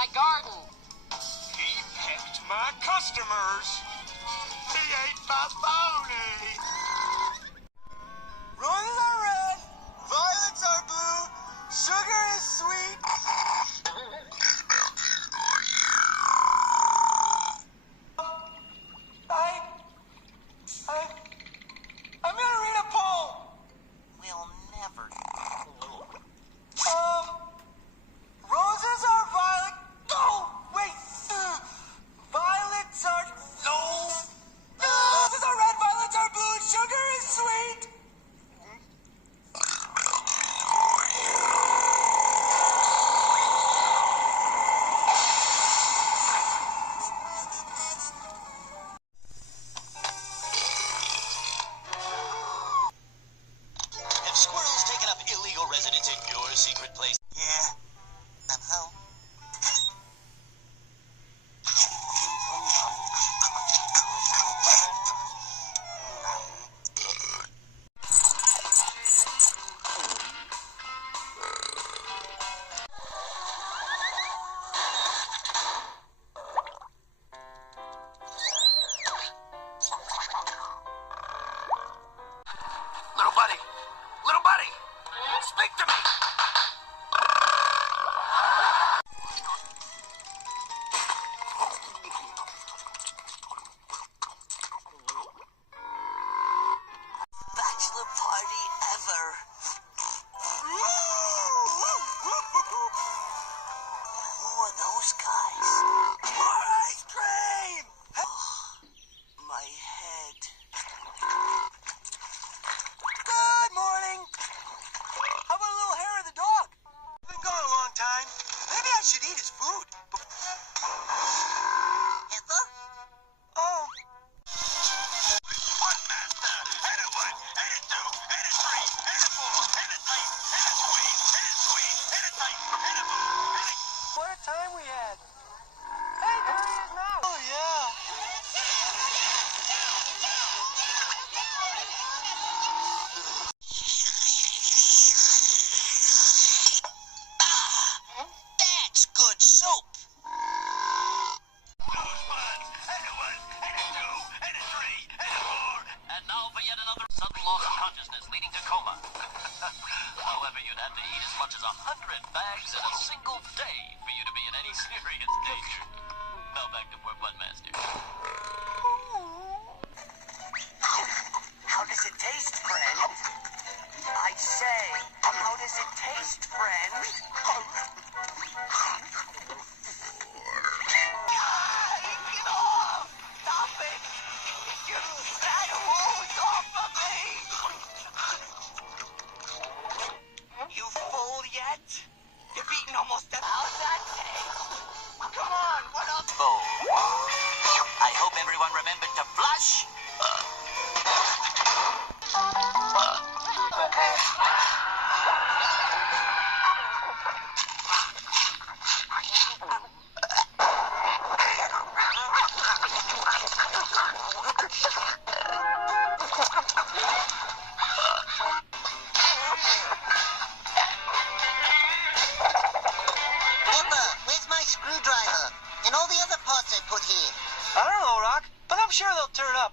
my garden. He pecked my customers. He ate my pony. Roses are red, violets are blue, sugar is sweet. I'm gonna read a poem. We'll never. Roses are violet. No, wait. Violets are no. Roses are red, violets are blue, and sugar is sweet. Have squirrels taken up illegal residence in your secret place? Yeah, I'm home. Little buddy, speak to me. Bachelor party ever. Who are those guys? More ice cream! My head. Good morning. How about a little hair of the dog? Been gone a long time. Maybe I should eat his food. Hitler? Oh. One master, and a one, and a two, and a three, and a four, and a tight, and a squeeze, and a squeeze, and a tight, and a move, and a... What a time we had. Hey, there he is now. Oh, yeah. That's good soap. Those ones, and a one, and a two, and a three, and a four. And now for yet another sudden loss of consciousness leading to coma. However, you'd have to eat as much as 100 bags in a single day for you to be in any serious danger. Now back to poor Budmaster. How does it taste, friend? I say, how does it taste, friend? Get off! Stop it! You animals off of me! You full yet? You've eaten almost how's that taste? Come on, what else? Oh. I hope everyone remembered to flush. Peppa, where's my screwdriver? And all the other parts I put here? I don't know, Rock, but I'm sure they'll turn up.